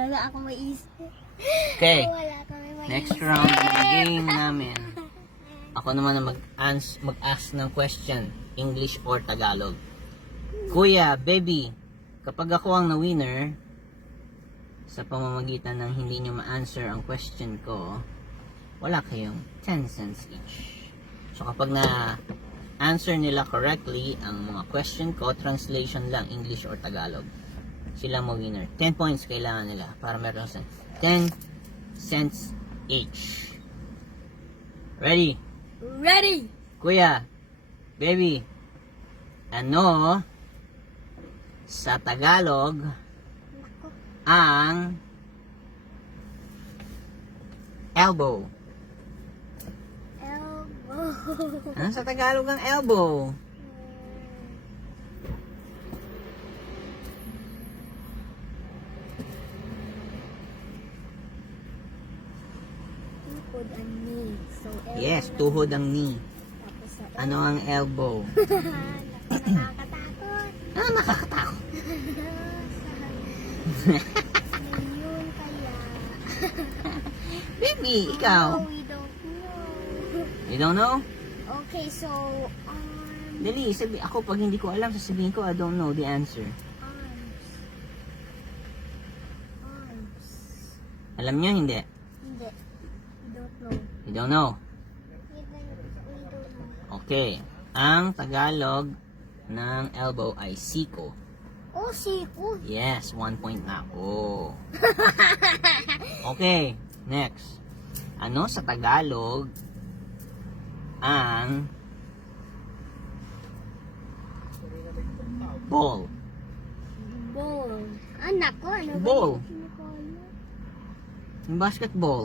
Wala akong maisip. Okay. Wala kami maisip. Next round ng game namin. Ako naman ang mag-ask ng question. English or Tagalog. Kuya, baby, kapag ako ang na-winner, sa pamamagitan ng hindi nyo ma-answer ang question ko, wala kayong 10 cents each. So kapag na-answer nila correctly ang mga question ko, translation lang, English or Tagalog, sila mo winner. 10 points kailangan nila para meron sa 10 cents each. Ready? Ready! Kuya, baby, ano sa Tagalog ang elbow? Elbow. Ano sa Tagalog ang elbow? Tuhod ang knee. So, elbow Yes, na- tuhod ang knee. Tapos sa Ano ang elbow? Nakakatakot. Ano nakakatakot? Yun kaya. Baby, ikaw. No, we don't know. You don't know? Okay, so, Dali, ako pag hindi ko alam, sasabihin ko, I don't know the answer. arms. Arms. Alam niyo, hindi? Hindi. We don't know. You don't know? We don't know. Okay. Ang Tagalog ng elbow ay siko. Oh, siko. Yes, 1 point na ako. Okay, next. Ano sa Tagalog ang ball? Ball. Anak ko, ano ba Ball. yung kinikolo? Yung basketball.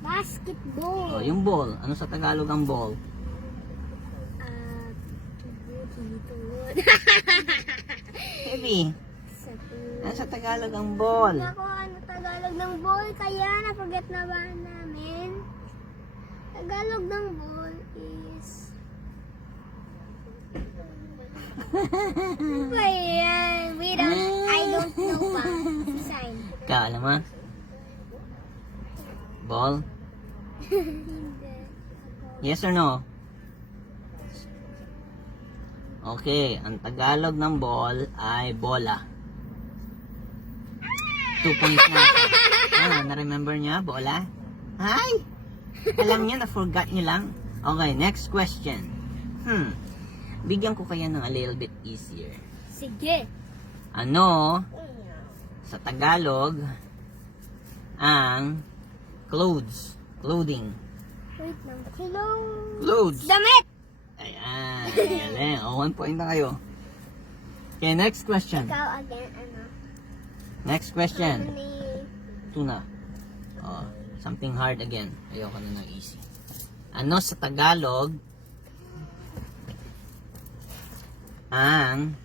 Basketball. Oh, yung ball. Ano sa Tagalog ang ball? Tuhod. Heavy. Sa tuhod. Ano sa Tagalog ang ball? Ako, ano Tagalog ng ball? Kaya na-forget na ba namin? Tagalog ng ball is... Ayan, I don't know pa. Sign. Ikaw, alam mo? Ball? Hindi. Yes or no? Okay, ang Tagalog ng ball ay bola. 2 points na. Na-remember niya? Bola? Hi! Alam niya, na-forgot niyo lang. Okay, next question. Bigyan ko kaya ng a little bit easier. Sige. Ano sa Tagalog ang clothes? Clothing. Wait lang. Clothes. Clothes. Damit! Ayan. Galing. O, 1 point na kayo. Okay, next question. Ikaw again, ano? Next question. Ni... Tuna. Oh, something hard again. Ayoko na ng easy. Ano sa Tagalog ang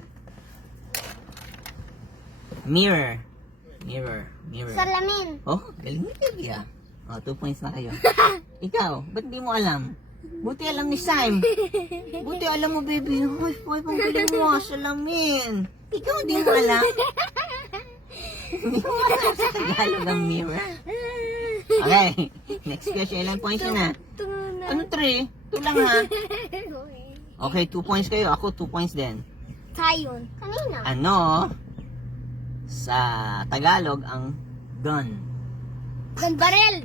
mirror? Mirror. Salamin. Oh, galing ni Baby ah. Oh, 2 points na kayo. Ikaw, ba't di mo alam? Buti alam ni Sam. Buti alam mo, baby. Hoy, pang galing mo. Salamin. Ikaw, di mo alam. Hindi mo alam sa Tagalog ang mirror. Okay. Next question. Ilang points na? Tuna. Ano 3? 2 lang ha. Okay, 2 points kayo. Ako 2 points din. Tayon. Kanina. Ano sa Tagalog ang gun? Gun barrel.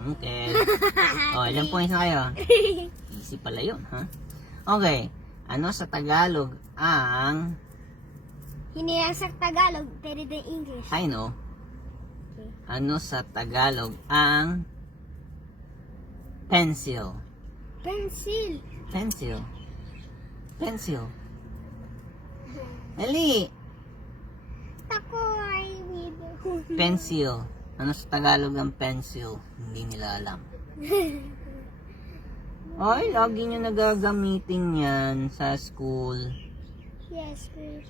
Okay. Oh, ilang points na kayo? Easy pala yun, ha? Okay. Ano sa Tagalog ang... Hindi yan sa Tagalog, pero the English. I know. Okay. Ano sa Tagalog ang... pencil? Pencil. Pencil. Pencil. Dali. Ako ay video. Pencil. Ano sa Tagalog ang pencil? Hindi nila alam. Ay, lagi nyo nagagamitin yan sa school. Yes, pero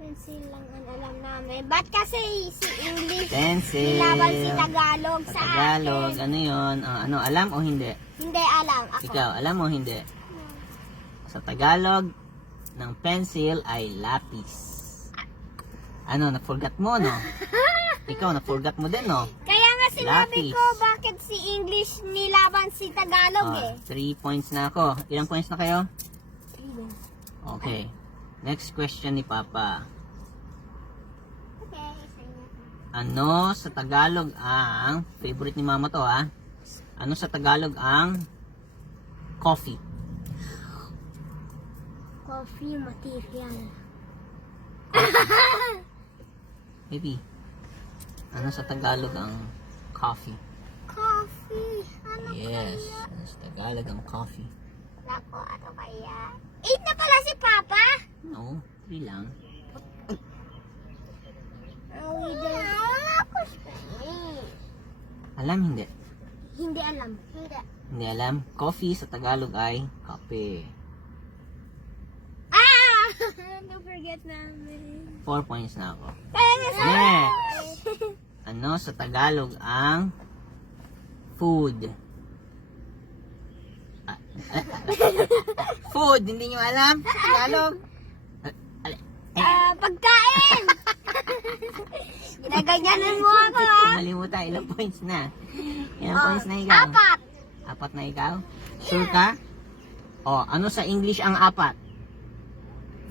pencil lang ang alam namin. Ba't kasi si English Pencil. laban si Tagalog sa Tagalog, akin? ano yun? Ano, alam o hindi? Hindi alam. Ako. Ikaw, alam o hindi? Sa Tagalog, ng pencil ay lapis. Ano, na-forgot mo, no? Ikaw, na-forgot mo din, no? Kaya nga sinabi Lapis. ko bakit si English nilaban si Tagalog eh. 3 points na ako. Ilang points na kayo? 3 Okay. Next question ni Papa. Okay, Ano sa Tagalog ang, favorite ni Mama to ha? Ano sa Tagalog ang coffee? coffee material. Baby, ano sa Tagalog ang coffee? Coffee. Ano Yes, kaya? ano sa Tagalog ang coffee? Nako, ano kaya? 8 na pala si Papa. No, 3 lang. Ako Spanish. Alam, hindi. Hindi alam. Hindi. Hindi alam. Coffee sa Tagalog ay kape. Ah! Don't forget namin. 4 points na ako. Kaya nga sa... Next! Ano sa Tagalog ang food? Food, hindi nyo alam? Sa Tagalog? Pagkain! Ginaganyanan mo ako, ha? Malimutan, ilang points na? Ilang points na ikaw? 4. 4 na ikaw? Sure ka? O, ano sa English ang 4?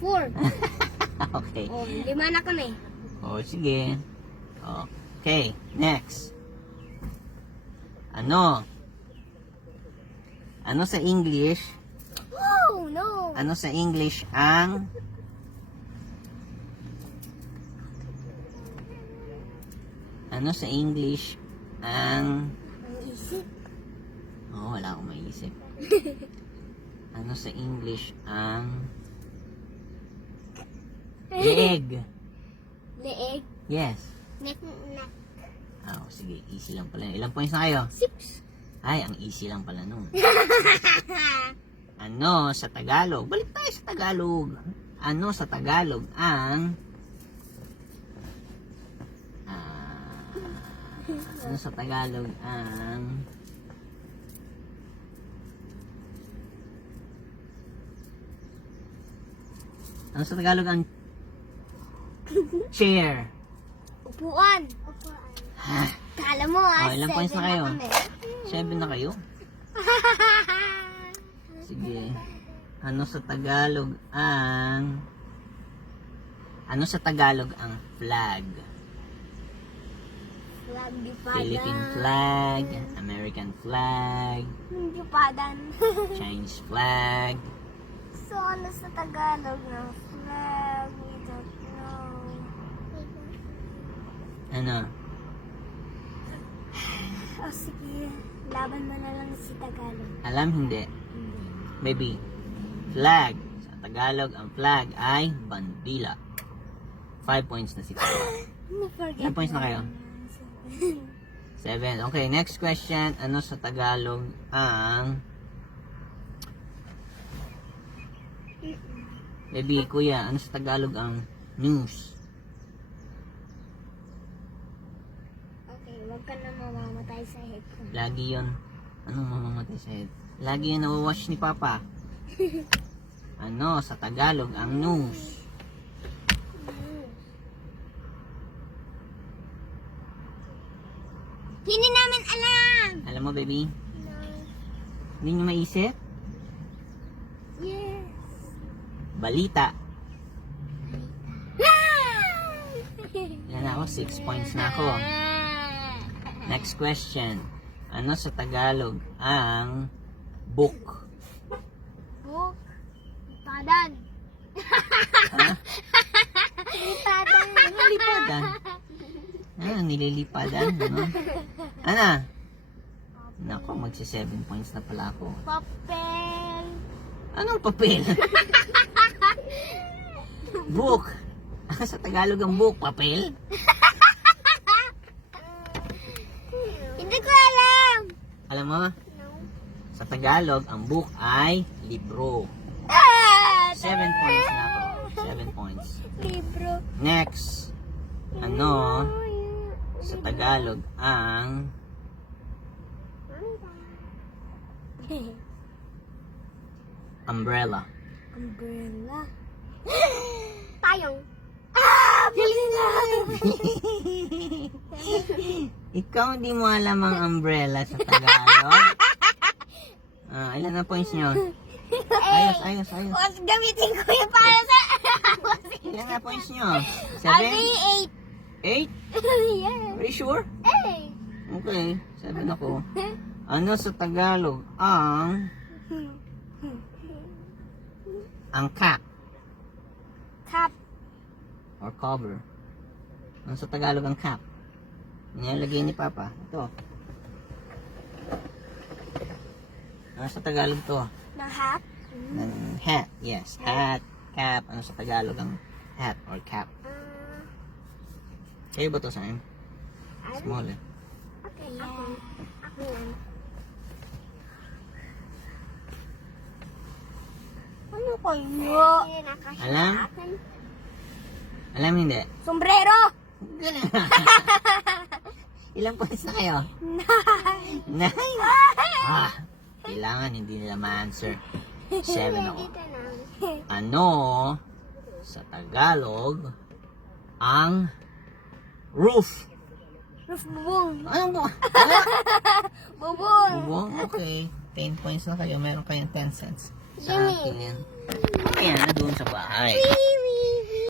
4. Okay. Oh, 5 na kami. O, sige. Okay, next. Ano? Ano sa English? Oh, no. Ano sa English ang... Ano sa English ang... Ang isip. Oh, wala akong maisip. Ano sa English ang... Leg. Leeg. Yes. Neck. Oh, sige, easy lang pala. Ilang points na kayo? 6. Ay, ang easy lang pala nun. Ano sa Tagalog? Balik tayo sa Tagalog. Ano sa Tagalog ang... ano sa Tagalog ang... Ano sa Tagalog ang... chair? Upuan. Ha? Kala mo, Oh, ilang points na kayo? kami. 7 na kayo? Sige. Ano sa Tagalog ang... Ano sa Tagalog ang flag? Flag di padan. Philippine flag, American flag, Hindi padan. Chinese flag. So, ano sa Tagalog ng flag? We don't know. Ano? Oh, sige. Laban mo na lang si Tagalog. Alam hindi? Baby. Flag. Sa Tagalog, ang flag ay bandila. 5 points na si Papa. Na-forget. Ilang points na kayo? 7. Okay, next question. Ano sa Tagalog ang... Baby, kuya, ano sa Tagalog ang news? Okay, wag ka na mamamatay sa headphone. Lagi yon. Anong mamamatay sa head? Lagi yun nawawash ni Papa. Ano sa Tagalog ang news? Hindi namin alam! Alam mo, baby? Hindi nyo maisip? Yes! Balita. Yan ako, 6 points na ako. Next question. Ano sa Tagalog ang book? Book. Padan. Ha? Padan. Nililipadan. Nililipadan. Ano? Ano? Nako, magsi 7 points na pala ako. Papel. Anong papel? Book. Sa Tagalog ang book, papel? Hindi ko alam. Alam mo, sa Tagalog, ang book ay libro. 7 points na ako. 7 points. Libro. Next. Ano sa Tagalog ang umbrella? Umbrella. Payong. Ikaw hindi mo alam ang umbrella sa Tagalog? Ilan na points nyo? Ayos. Mas gamitin ko yung para sa... Ilan na points nyo? Abi, 7? 8? 8. Yeah. Are you sure? 8. Okay, 7 ako. Ano sa Tagalog ang cap Cup. or cover? Ano sa Tagalog ang cap? Nilalagay ni Papa. Ito. Ano sa Tagalog to? Na hat. Ng hat. Yes, hat, cap. Ano sa Tagalog ang hat or cap? Kayo ba to sa akin? Small eh. Okay, yeah. Ako yan. Ano kayo? Alam? Alam hindi? Sombrero! Ganun. Ilang points na kayo? 9. Kailangan hindi nila ma-answer. 7 ako. Ano sa Tagalog ang roof? Roof bubong. Ano mo? Bubong. Bubong? Okay. 10 points na kayo. Meron kayong 10 cents. Sa Jimmy. akin. Ayan, na doon sa bahay.